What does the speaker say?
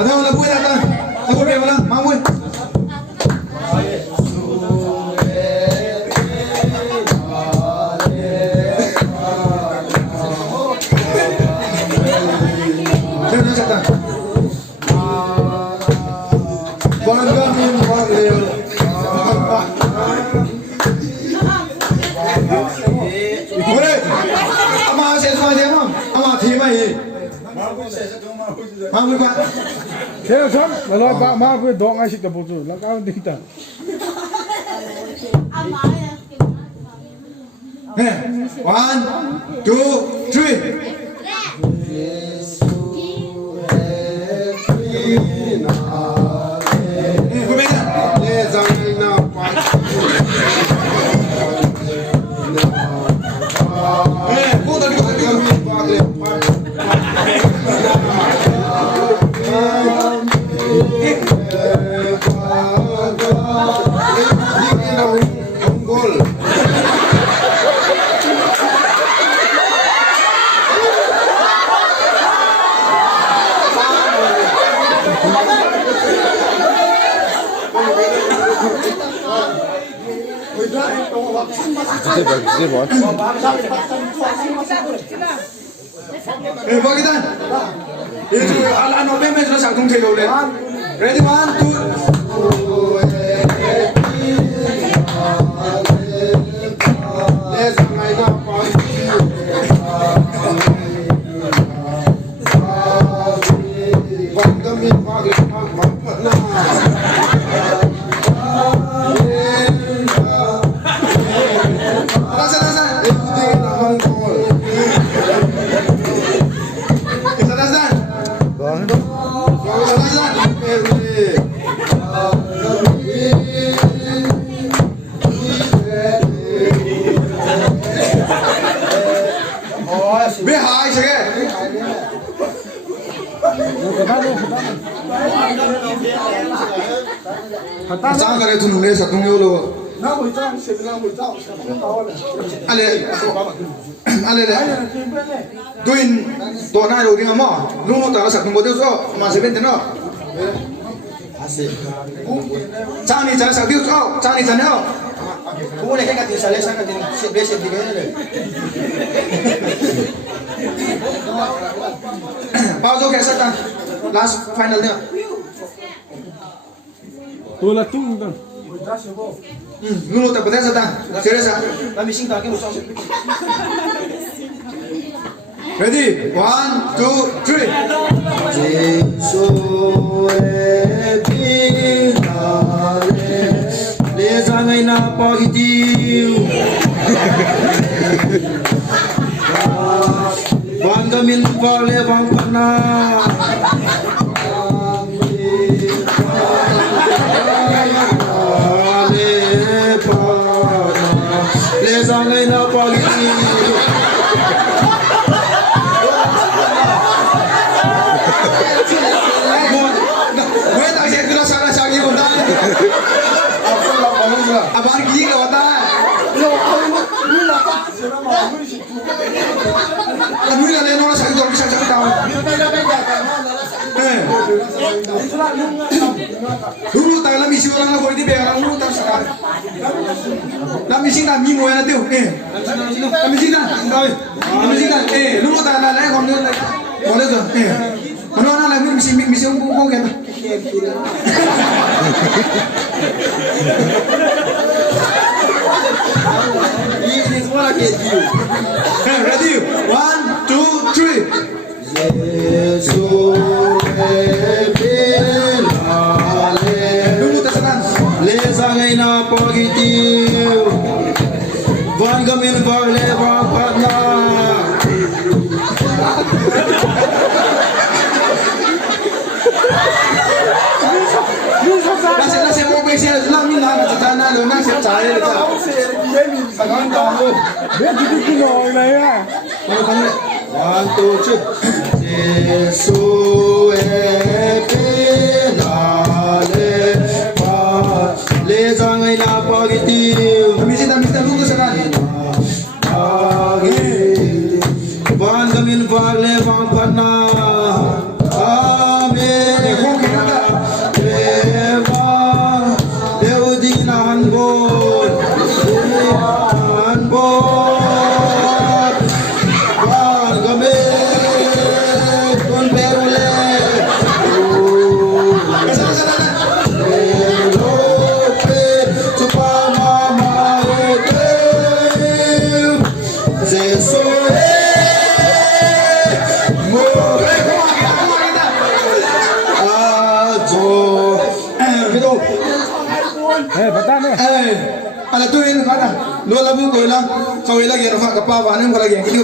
Ada lagu ya ta. Lagu dia mana? Mau. Dia cakap. Bangga min walil. Boleh. Ama saya sama dia mam. Ama thima hi. Mau buat. Theo xong, là lo bác má với đón ai xích tập bộ là cao tinh thần. One, two, three. Vâng kita. Itu ala nobe mes sudah sangtung thelo le. Ready 1 2. Let's make up Jangan kare tu nulis satu ngelo. Ale, ale le. Tuin, to na lo ringa mo. Lungo ta satu model so, masih benten no. Asik. Jangan ni jangan satu so, jangan ni jangan no. Boleh kan kita selesai kan kita bersih di mana? Pausa कैसा था? Last final nya. Tôi là tung con. Lu tak betul sah? Serius ah? Kami sing tak kena usah. Ready? 1, 2, 3. Jesu epinale, lezangai na pagitiu. Bangga min vale bang kana. Lezangai na pagitiu. Abang gigi ke wata. Lalu ni ada orang sakit orang sakit tahu. Dulu tak lama misi orang nak boleh dibayar dulu tak sekarang. Lama misi tak mimo yang tu. Lama misi tak. Lama misi tak. Dulu tak lama kau ni boleh tu. Mana orang lagi misi kau kata. Ini semua lagi you. Ready? 1, 2, 3. Yesus epinale. Dulu tersenang. Lezangai na pagitiu. Bangga min vale bang kana. Nasi mau bersih, lami lah, tanah lu nasi cahaya. Biết cái nồi này à. 1, 2, 3. Yesus epinale. Lezangai na pagitiu. Misi dulu tersenang. Bangga min vale le vang pana. Amen. Deva Deudina Hanbon. Hanbon. Vargame Kun Perule. Elope Chupama Maote. Zesoe. Batan eh. Ala tuin kada. Dua labu ko lang. Kawila gyud fa ka pa ba ning kala gyud.